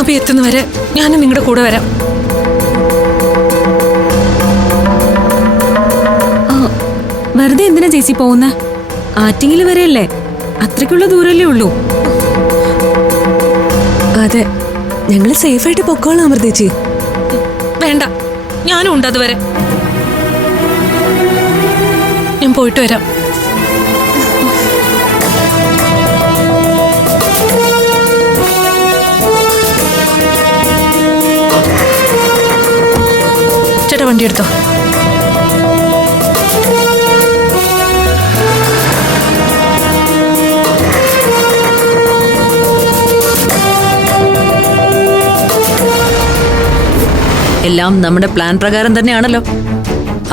അഭി എത്തുന്നവരെ ഞാനും നിങ്ങളുടെ കൂടെ വരാം. വെറുതെ എന്തിനാ ചേച്ചി പോകുന്ന? ആറ്റിങ്ങിൽ വരെയല്ലേ, അത്രയ്ക്കുള്ള ദൂരല്ലേ ഉള്ളൂ. അതെ, ഞങ്ങള് സേഫായിട്ട് പൊക്കോളാം അമൃതേച്ചി. വേണ്ട, ഞാനും ഉണ്ട് അതുവരെ. ഞാൻ പോയിട്ട് വരാം. ചേട്ടാ വണ്ടി എടുത്തോ. എല്ലാം നമ്മുടെ പ്ലാൻ പ്രകാരം തന്നെയാണല്ലോ.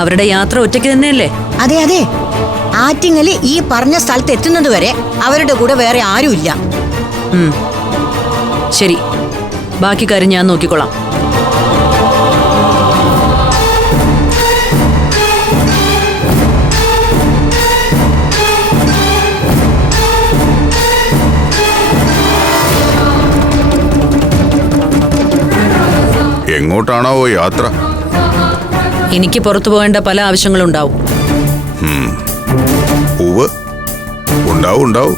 അവരുടെ യാത്ര ഒറ്റയ്ക്ക് തന്നെയല്ലേ? അതെ അതെ, ആറ്റിങ്ങല് ഈ പറഞ്ഞ സ്ഥലത്ത് എത്തുന്നത് വരെ അവരുടെ കൂടെ വേറെ ആരുമില്ല. ശരി, ബാക്കി കാര്യം ഞാൻ നോക്കിക്കൊള്ളാം. എങ്ങോട്ടാണോ യാത്ര? എനിക്ക് പുറത്തു പോകേണ്ട പല ആവശ്യങ്ങളുണ്ടാവും. ഉണ്ടാവും.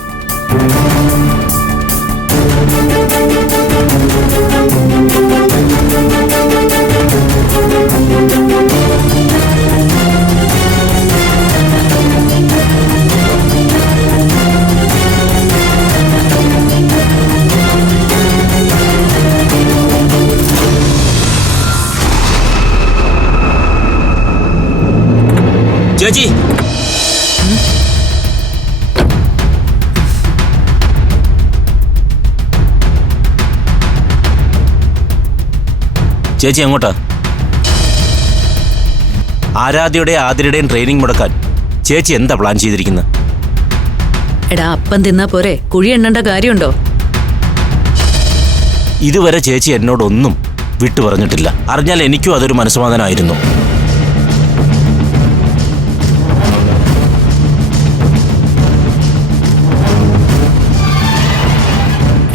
ചേച്ചി, ചേച്ചി എങ്ങോട്ടാ? ആരാധ്യയുടെയും ആതിരയുടെയും ട്രെയിനിങ് മുടക്കാൻ ചേച്ചി എന്താ പ്ലാൻ ചെയ്തിരിക്കുന്നത്? എടാ, അപ്പം തിന്നാ പോരെ, കുഴി എണ്ണേണ്ട കാര്യമുണ്ടോ? ഇതുവരെ ചേച്ചി എന്നോടൊന്നും വിട്ടു പറഞ്ഞിട്ടില്ല. അറിഞ്ഞാൽ എനിക്കും അതൊരു മനസ്സമാധാനമായിരുന്നു.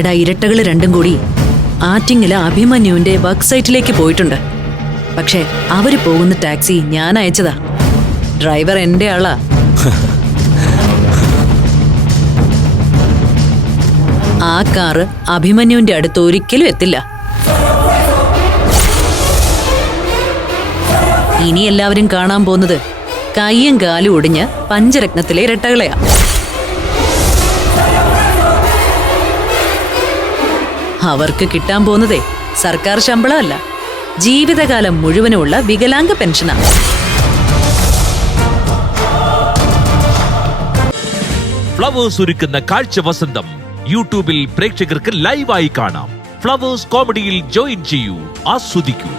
എടാ, ഇരട്ടകള് രണ്ടും കൂടി ആറ്റിങ്ങിലെ അഭിമന്യുവിന്റെ വർക്ക് സൈറ്റിലേക്ക് പോയിട്ടുണ്ട്. പക്ഷെ അവര് പോകുന്ന ടാക്സി ഞാൻ അയച്ചതാ. ഡ്രൈവർ എന്റെ ആളാ. ആ കാറ് അഭിമന്യുവിന്റെ അടുത്ത് ഒരിക്കലും എത്തില്ല. ഇനി എല്ലാവരും കാണാൻ പോകുന്നത് കയ്യും കാലും ഒടിഞ്ഞ് പഞ്ചരത്നത്തിലെ ഇരട്ടകളെയാ. അവർക്ക് കിട്ടാൻ പോകുന്നതേ സർക്കാർ ശമ്പളമല്ല, ജീവിതകാലം മുഴുവനുമുള്ള വികലാംഗ പെൻഷനാ. ഫ്ലവേഴ്സ് ഒരുക്കുന്ന കാഴ്ച വസന്തം യൂട്യൂബിൽ പ്രേക്ഷകർക്ക് ലൈവായി കാണാം. ഫ്ലവേഴ്സ് കോമഡിയിൽ ജോയിൻ ചെയ്യൂ, ആസ്വദിക്കൂ.